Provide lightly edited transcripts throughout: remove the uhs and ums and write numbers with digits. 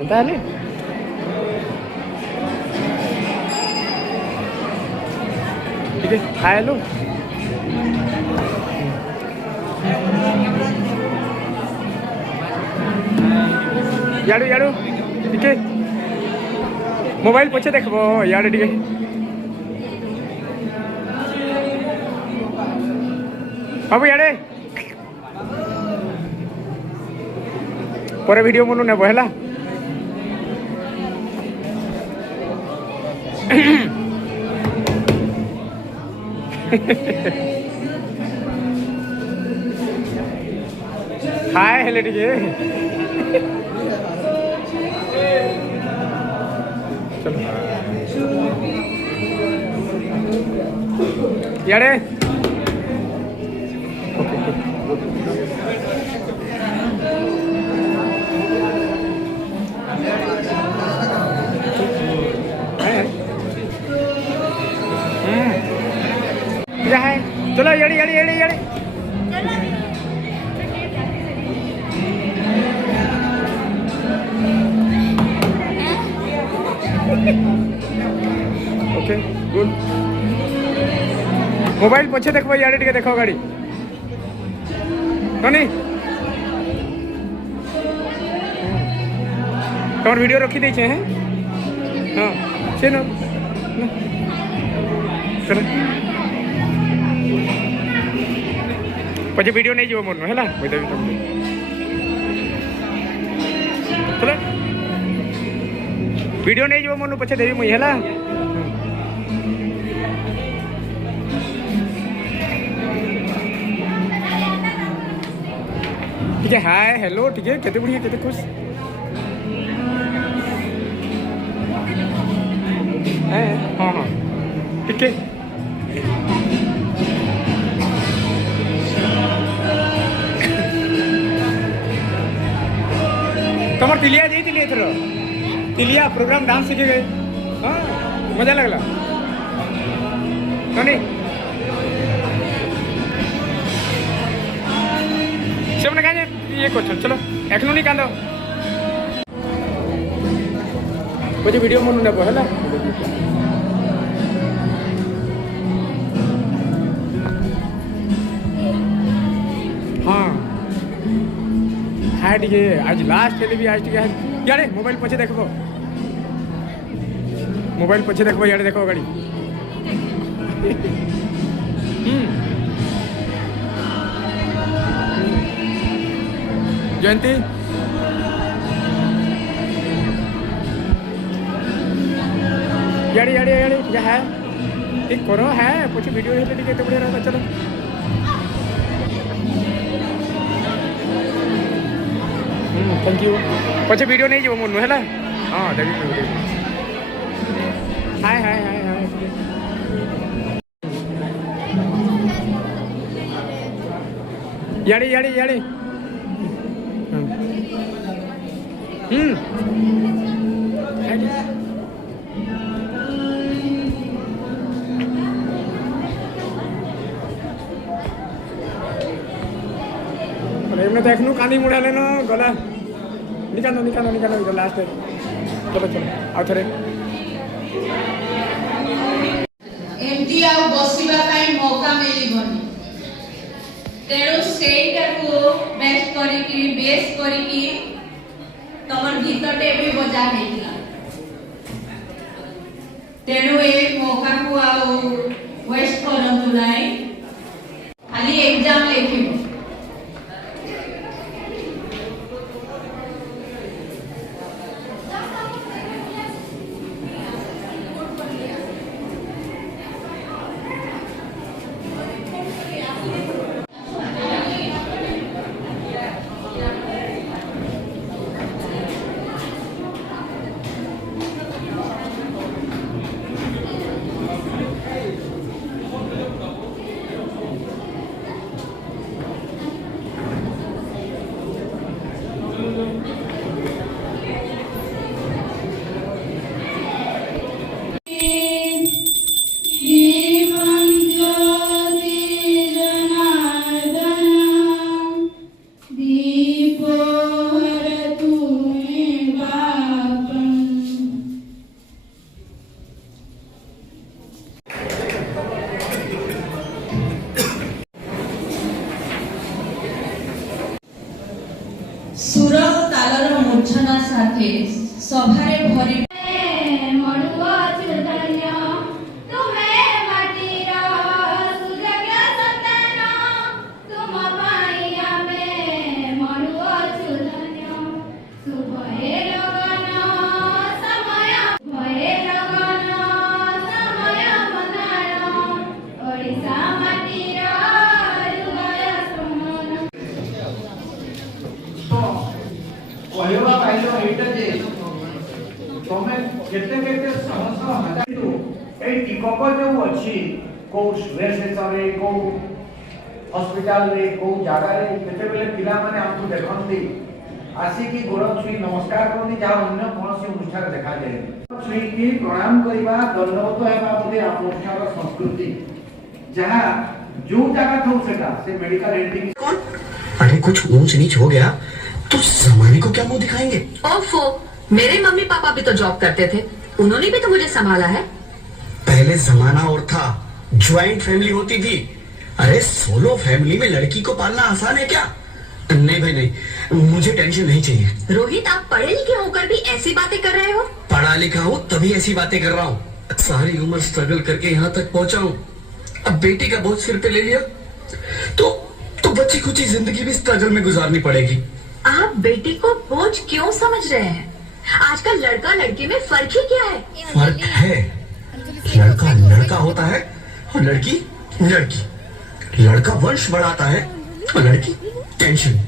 ତାହେଲେ ଟିକେ ଖାଇଲୁ याडू याडू टिके मोबाइल पछे देखबो याडू टिके बाबू याडे पर वीडियो मनु नेबो हैला हाय हेले टिके चलो यारे ओके क्या है चलो याड़ी याड़ी याड़ी याड़ी ओके गुड मोबाइल पछे देखो याडे टिके देखो गाड़ी नहीं तमर वीडियो रखी दे हैं हाँ से न पछे वीडियो नहीं जीव मन है चलो वीडियो नहीं जीव मन पछे देवी मुई है ठीक है हाय हेलो ठीक है केते बढ़िया केते खुश है हाँ हाँ ठीक है तमर तिलिया जी तिलिया थरो तिलिया प्रोग्राम डांस सीखे गए हाँ मजा लगला नहीं सबने कहा ये क्वेश्चन चलो एखनो नहीं कांदो मुझे वीडियो मन नेबो हैला हाँ हाय टिके आज लास्ट हेले भी आज टिके यारे मोबाइल पछे देखबो यारे देखो गाड़ी जयंती याड़ी याड़ी याड़ी क्या है ठीक करो है पछे वीडियो हेले टिके तो बढ़िया रहता चलो थैंक यू पछे वीडियो नहीं जीव मन है हाँ देखिए हाय हाय हाय हाय याड़ी याड़ी याड़ी एमने देखनु कानी मुड़ा लेनो गला निकालो निकालो निकालो इधर लास्ट है चलो चलो आउ थरे एमती आ बसिबा काई मौका मिलिबनी तेणु सेईटाकू बेस्ट करिकी तमर गीतटे भी बजा हेतिला तेणु ए मौका को आ वेस्ट करंतु नाही खाली एग्जाम लेखिबो साथे सभारे भरी କହିବା ପାଇଲ ଏଇଟା ଯେ ତମେ କେତେ କେତେ ଶହ ଶହ ହଜାର ଏଇ ଟିକକ ଯୋଉ ଅଛି କୋଉ ରେସରେ କୋଉ ହସ୍ପିଟାଲରେ କୋଉ ଜାଗାରେ କେତେବେଳେ ପିଲାମାନେ ଆମକୁ ଦେଖନ୍ତି ଆସିକି ଗୋଡ଼ ଛୁଇଁ ନମସ୍କାର କରନ୍ତି ଯାହା ଅନ୍ୟ କୌଣସି ଅନୁଷ୍ଠାନ ଦେଖାଯାଏ ଛୁଇଁକି ପ୍ରଣାମ କରିବା ଦଣ୍ଡବତ ହେବା ବୋଧେ ଆମ ଅନୁଷ୍ଠାନର ସଂସ୍କୃତି ଯାହା ଯୋଉ ଜାଗା ଥାଉ ସେଟା ସେ ମେଡିକାଲ ଏଣ୍ଟ୍ରି अरे कुछ ऊंच नीच हो गया तो जमाने को क्या मुंह दिखाएंगे? ओफो, मेरे मम्मी पापा भी तो जॉब करते थे, उन्होंने भी तो मुझे संभाला है। पहले जमाना और था, ज्वाइंट फैमिली होती थी। अरे सोलो फैमिली में लड़की को पालना आसान है क्या? नहीं भाई नहीं, मुझे टेंशन नहीं चाहिए। रोहित, आप पढ़े लिखे होकर भी ऐसी बातें कर रहे हो? पढ़ा लिखा हूँ तभी ऐसी बातें कर रहा हूँ। सारी उम्र स्ट्रगल करके यहाँ तक पहुँचा हूँ, अब बेटी का बोझ सिर पे ले लिया तो बची खुची जिंदगी भी स्ट्रगल में गुजारनी पड़ेगी। आप बेटी को बोझ क्यों समझ रहे हैं? आजकल लड़का लड़की में फर्क ही क्या है? फर्क है, लड़का लड़का होता है और लड़की लड़की। लड़का वंश बढ़ाता है और लड़की टेंशन।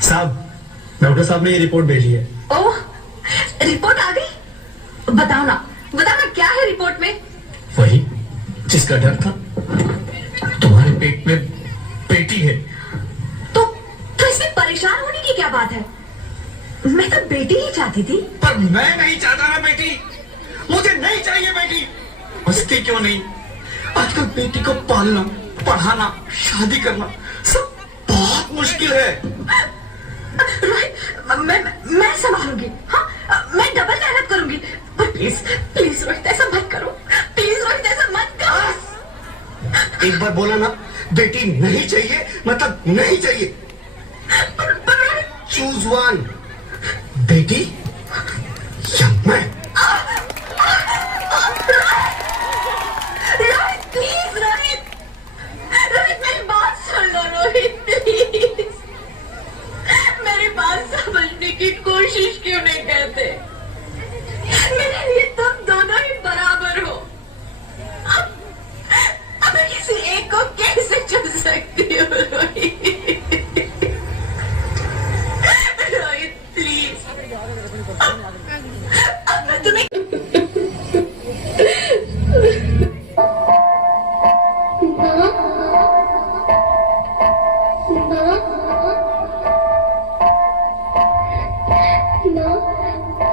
साहब, डॉक्टर साहब ने ये रिपोर्ट भेजी है। ओह, रिपोर्ट आ गई? बताओ ना क्या है रिपोर्ट में? वही जिसका डर था, तुम्हारे पेट में बेटी है। तो इसमें परेशान होने की क्या बात है? मैं तो बेटी ही चाहती थी। पर मैं नहीं चाहता ना बेटी, मुझे नहीं चाहिए बेटी। हंसती क्यों नहीं? आजकल बेटी को पालना, पढ़ाना, शादी करना सब बहुत मुश्किल है। रोहित, मैं संभालूंगी। हाँ, मैं डबल मेहनत करूंगी। पर प्लीज रोहित ऐसा मत करो। प्लीज रोहित ऐसा मत करो। एक बार बोला ना, बेटी नहीं चाहिए मतलब नहीं चाहिए। चूज वन, बेटी या मैं। रोहित प्लीज, रोहित मेरी बात सुन लो। रोहित प्लीज, मेरी बात समझने की कोशिश क्यों नहीं करते? मेरे लिए तुम दोनों ही बराबर हो। अब मैं किसी एक को कैसे चुन सकती हूँ? रोहित प्लीज, अब मैं तुम्हें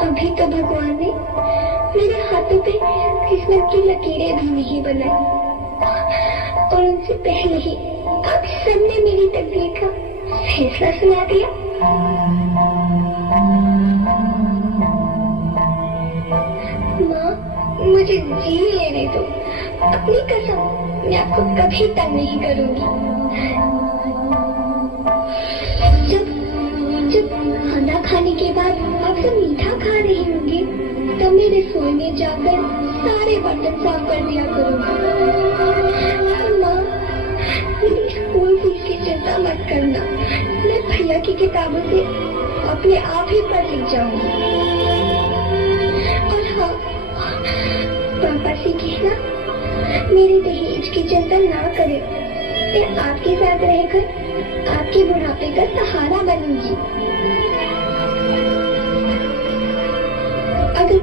अभी तो भगवान ने मेरे हाथों पे किस्मत की लकीरें भी नहीं बनाई और उनसे पहले ही आप सबने मेरी तकदीर का फैसला सुना दिया। माँ, मुझे जी लेने दो। अपनी कसम, मैं आपको कभी तंग नहीं करूंगी। जब खाना खाने के बाद आप सब मीठा खा रही होंगी तब मैं रसोई में जाकर सारे बर्तन साफ कर दिया करूंगी। माँ, मेरी स्कूल फीस की चिंता मत करना, मैं भैया की किताबों से अपने आप ही पढ़ लिख जाऊंगी। और हाँ, पापा से कहना मेरे दहेज की चिंता ना करें। मैं आपके साथ रहकर आपके बुढ़ापे का सहारा बनूंगी। अगर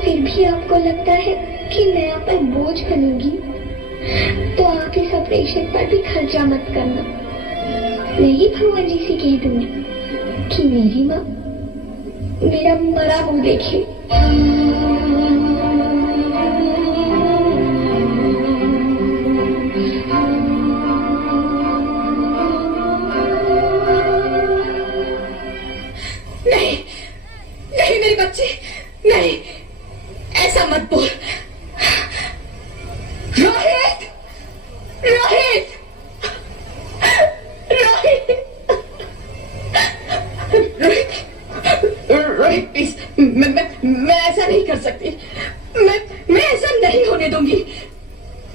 फिर भी आपको लगता है कि मैं आप पर बोझ बनूंगी तो आप इस ऑपरेशन पर भी खर्चा मत करना। मैं ही भगवान जी से कह दूंगी कि मेरी माँ मेरा मरा मुंह देखे। नहीं मेरी बच्ची, नहीं, ऐसा मत बोल। रोहित, रोहित, रोहित। ऐसा नहीं कर सकती। मैं ऐसा नहीं होने दूंगी।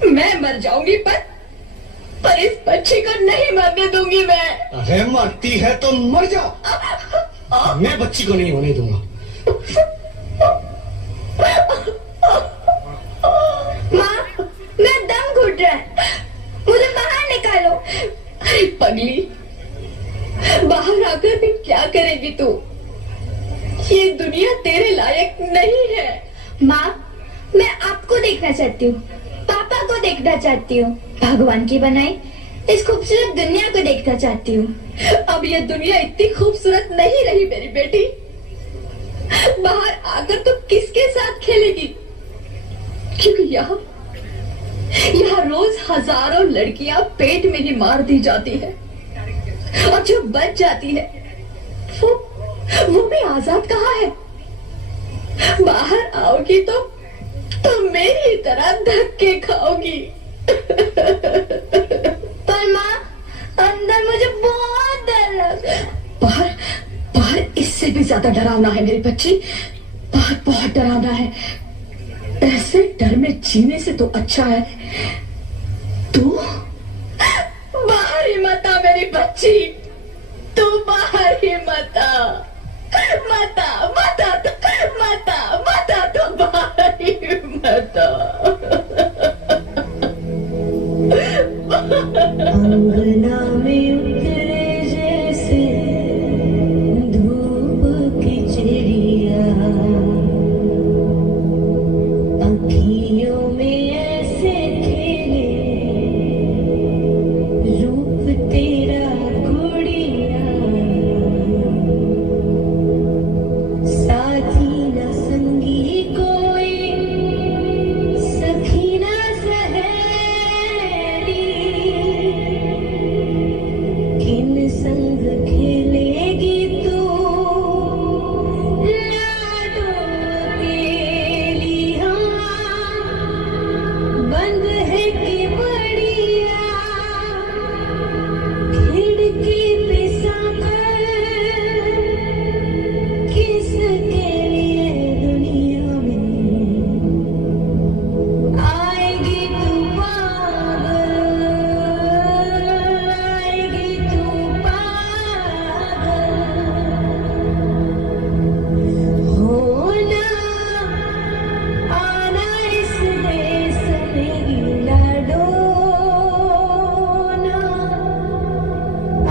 मैं मर जाऊंगी पर इस बच्ची को नहीं मरने दूंगी मैं। अरे मरती है तो मर जाओ, मैं बच्ची को नहीं होने दूंगा। माँ, मैं दम घुट रहा है, मुझे बाहर निकालो। अरे पगली, बाहर आकर भी क्या करेगी तू? ये दुनिया तेरे लायक नहीं है। माँ, मैं आपको देखना चाहती हूँ, पापा को देखना चाहती हूँ, भगवान की बनाई इस खूबसूरत दुनिया को देखना चाहती हूँ। अब ये दुनिया इतनी खूबसूरत नहीं रही मेरी बेटी। बाहर आकर तू किसके साथ खेलेगी? क्योंकि यहाँ रोज हजारों लड़कियां पेट में ही मार दी जाती है, और जो बच जाती है वो भी आजाद कहाँ है? बाहर आओगी तो मेरी तरह धक्के खाओगी। पर माँ, अंदर मुझे बहुत डर लग रहा है। बाहर इससे भी ज्यादा डरावना है मेरी बच्ची। बाहर बहुत डरावना है। ऐसे डर में जीने से तो अच्छा है तू बाहर ही मत आ मेरी बच्ची। तू बाहर ही मत आ, तो बाहर ही मत आ। अंगना में उतरे जैसे धूप की चिड़िया, अखियों में ऐसे खेले रूप तेरा गुड़िया। साथी न संगी कोई, सखी न सहेली, किन संग खेलेगी तू लाडो केलिया। बंद है कि बढ़िया खिड़की पे साकर, किसके लिए दुनिया में आएगी तू पागल, आएगी तू पागल। होना आना इस देश मेरी लाडो ना,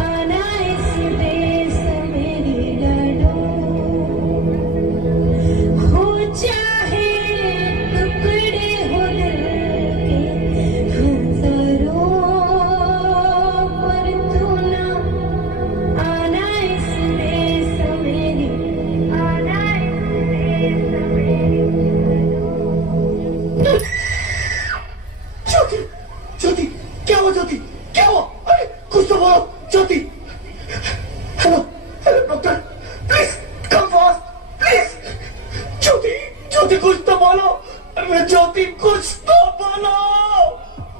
आना इस देश मेरी लाडो। हो चाहे टुकड़े हो दिल के हजारों, पर तू ना आना इस देश मेरी, आना इस देश मेरी। ज्योति, ज्योति, क्या हुआ ज्योति, क्या हुआ? अरे कुछ तो बोलो Jyoti. Hello hello doctor, please come fast please. Jyoti, Jyoti कुछ तो बोलो। अरे ज्योति कुछ तो बोलो,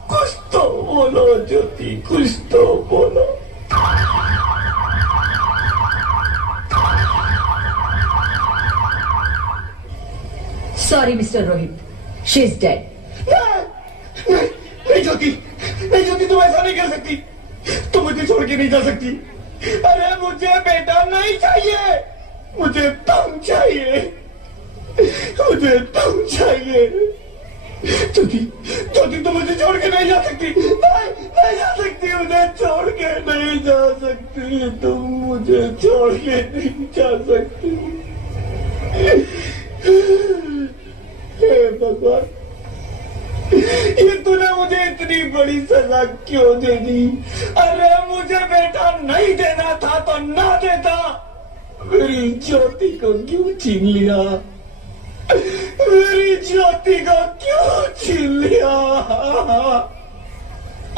कुछ तो बोलो ज्योति, कुछ तो बोलो। Sorry, Mr. Rohit. She's dead. नहीं ज्योति, नहीं ज्योति, तुम ऐसा नहीं कर सकती, तुम मुझे छोड़ के नहीं जा सकती। अरे मुझे बेटा नहीं चाहिए, मुझे तुम चाहिए, मुझे तुम चाहिए। ज्योति, ज्योति तुम मुझे छोड़ के नहीं जा सकती, नहीं जा सकती, मुझे छोड़ के नहीं जा सकती, तुम मुझे छोड़ के नहीं जा सकती। हे भगवान, ये तूने मुझे इतनी बड़ी सजा क्यों दे दी? अरे मुझे बेटा नहीं देना था तो ना देता, मेरी ज्योति को क्यों छीन लिया? मेरी ज्योति को क्यों छीन लिया?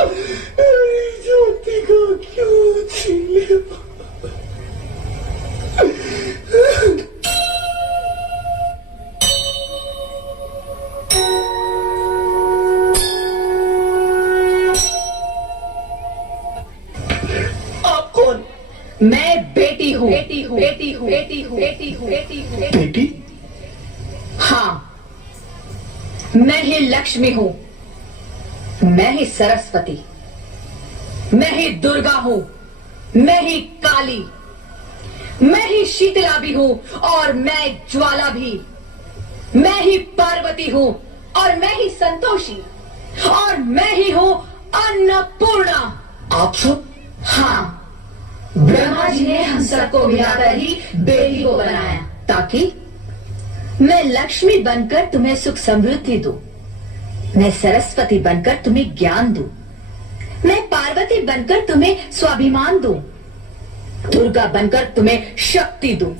मेरी ज्योति को क्यों छीन लिया? मैं बेटी हूँ, बेटी हूँ, बेटी हूँ, बेटी हूँ, बेटी हूँ, बेटी हूँ। बेटी? हाँ, मैं ही लक्ष्मी हूं, मैं ही सरस्वती, मैं ही दुर्गा हूं, मैं ही काली, मैं ही शीतला भी हूं और मैं ज्वाला भी, मैं ही पार्वती हूं और मैं ही संतोषी, और मैं ही हूं अन्नपूर्णा। आप सब? हाँ, ब्रह्मा जी ने हम सबको मिलाकर ही बेटी को बनाया ताकि मैं लक्ष्मी बनकर तुम्हें सुख समृद्धि दूं, मैं सरस्वती बनकर तुम्हें ज्ञान दूं, मैं पार्वती बनकर तुम्हें स्वाभिमान दूं, दुर्गा बनकर तुम्हें शक्ति दूं,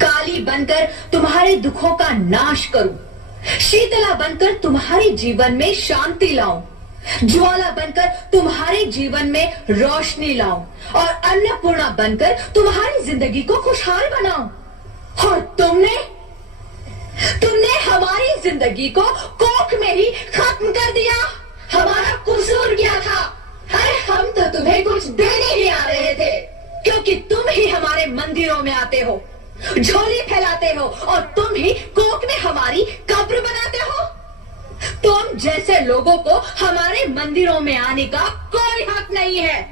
काली बनकर तुम्हारे दुखों का नाश करूं, शीतला बनकर तुम्हारे जीवन में शांति लाऊं, ज्वाला बनकर तुम्हारे जीवन में रोशनी लाऊं, और अन्नपूर्णा बनकर तुम्हारी जिंदगी को खुशहाल बनाऊं। और तुमने हमारी जिंदगी को कोख में ही खत्म कर दिया। हमारा कसूर क्या था? अरे हम तो तुम्हें कुछ देने ही आ रहे थे, क्योंकि तुम ही हमारे मंदिरों में आते हो, झोली फैलाते हो, और तुम ही कोख में हमारी कब्र बनाते हो। तुम जैसे लोगों को हमारे मंदिरों में आने का कोई हक नहीं है,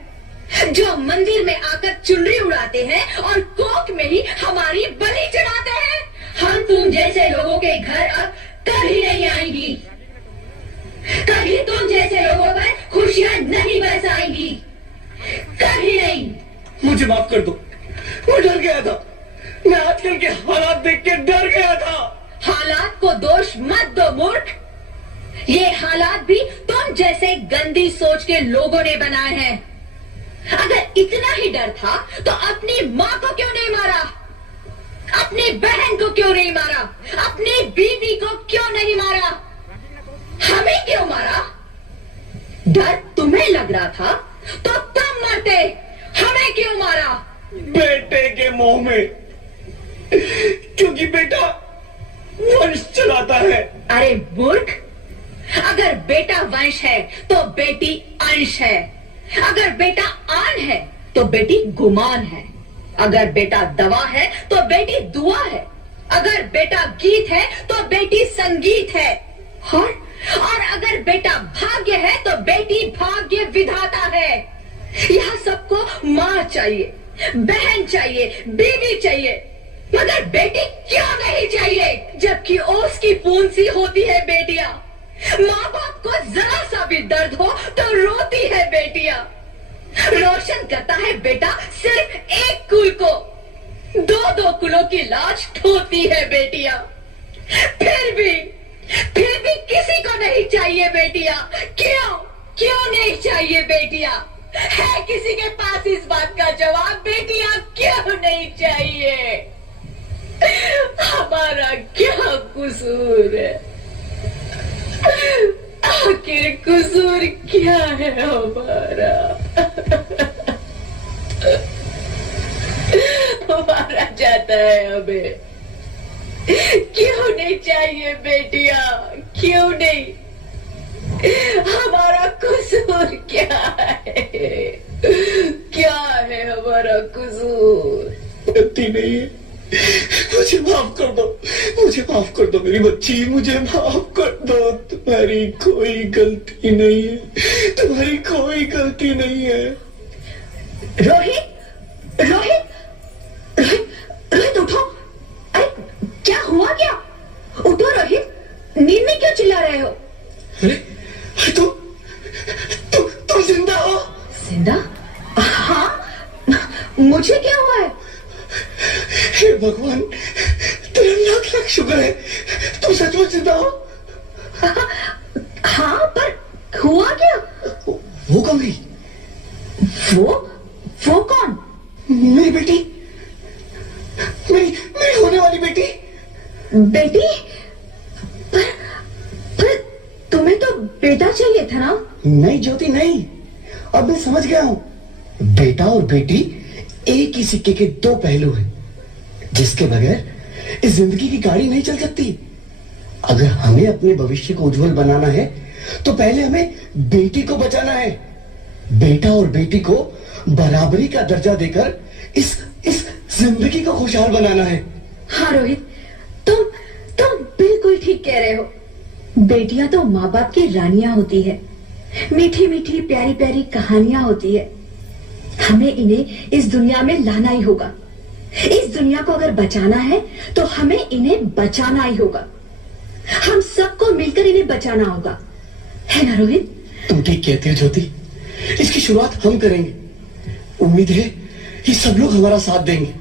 जो मंदिर में आकर चुनरी उड़ाते हैं और कोख में ही हमारी बलि चढ़ाते हैं। हम तुम जैसे लोगों के घर अब कभी नहीं आएंगी, कभी तुम जैसे लोगों पर खुशियां नहीं बरसाएंगी, कभी नहीं। मुझे माफ कर दो, मैं डर गया था, मैं आजकल के हालात देख के डर गया था। हालात को दोष मत दो मूर्ख, ये हालात भी तुम जैसे गंदी सोच के लोगों ने बनाए हैं। अगर इतना ही डर था तो अपनी माँ को क्यों नहीं मारा, अपनी बहन को क्यों नहीं मारा, अपनी बीवी को क्यों नहीं मारा, हमें क्यों मारा? डर तुम्हें लग रहा था तो तुम मरते, हमें क्यों मारा? बेटे के मोह में, क्योंकि बेटा वंश चलाता है। अरे मूर्ख, अगर बेटा वंश है तो बेटी अंश है, अगर बेटा आन है तो बेटी गुमान है, अगर बेटा दवा है तो बेटी दुआ है, अगर बेटा गीत है तो बेटी संगीत है, और अगर बेटा भाग्य है तो बेटी भाग्य विधाता है। यहाँ सबको माँ चाहिए, बहन चाहिए, बीवी चाहिए, मगर बेटी क्यों नहीं चाहिए? जबकि ओस की पूंछ सी होती है बेटियां, माँ बाप को जरा सा भी दर्द हो तो रोती है बेटियां, रोशन करता है बेटा सिर्फ एक कुल को, दो कुलों की लाज ढोती है बेटियां। फिर भी किसी को नहीं चाहिए बेटियां। क्यों नहीं चाहिए बेटियां? है किसी के पास इस बात का जवाब? बेटियां क्यों नहीं चाहिए? हमारा क्या कसूर है? आखिर कसूर क्या है हमारा? मारा जाता है हमें, क्यों नहीं चाहिए बेटियां? क्यों नहीं? हमारा कसूर क्या है? क्या है हमारा कसूर? गलती नहीं है, मुझे माफ कर दो, मुझे माफ कर दो मेरी बच्ची, मुझे माफ कर दो। तुम्हारी कोई गलती नहीं है, तुम्हारी कोई गलती नहीं है। रोहित, रोहित, रोहित, रोहित उठो। अरे क्या हुआ क्या? उठो रोहित, नींद में क्यों चिल्ला रहे हो? अरे तुम जिंदा हो? जिंदा? हाँ, मुझे क्या हुआ है? हे भगवान, तेरा लाख लाख शुक्र है, तुम सचमुच जिंदा हो। हाँ, पर हुआ क्या? वो कौन गई? वो कौन? मेरी बेटी, मेरी होने वाली बेटी। बेटी? पर तुम्हें तो बेटा चाहिए था ना? नहीं ज्योति नहीं, अब मैं समझ गया हूं। बेटा और बेटी एक ही सिक्के के दो पहलू हैं, जिसके बगैर इस जिंदगी की गाड़ी नहीं चल सकती। अगर हमें अपने भविष्य को उज्जवल बनाना है तो पहले हमें बेटी को बचाना है। बेटा और बेटी को बराबरी का दर्जा देकर इस जिंदगी को खुशहाल बनाना है। हाँ रोहित, तुम बिल्कुल ठीक कह रहे हो। बेटियां तो माँ बाप की रानियां होती है, मीठी मीठी प्यारी प्यारी कहानियां होती है। हमें इन्हें इस दुनिया में लाना ही होगा। इस दुनिया को अगर बचाना है तो हमें इन्हें बचाना ही होगा। हम सबको मिलकर इन्हें बचाना होगा, है ना रोहित? तुम ठीक कहते हो ज्योति, इसकी शुरुआत हम करेंगे। उम्मीद है ये सब लोग हमारा साथ देंगे।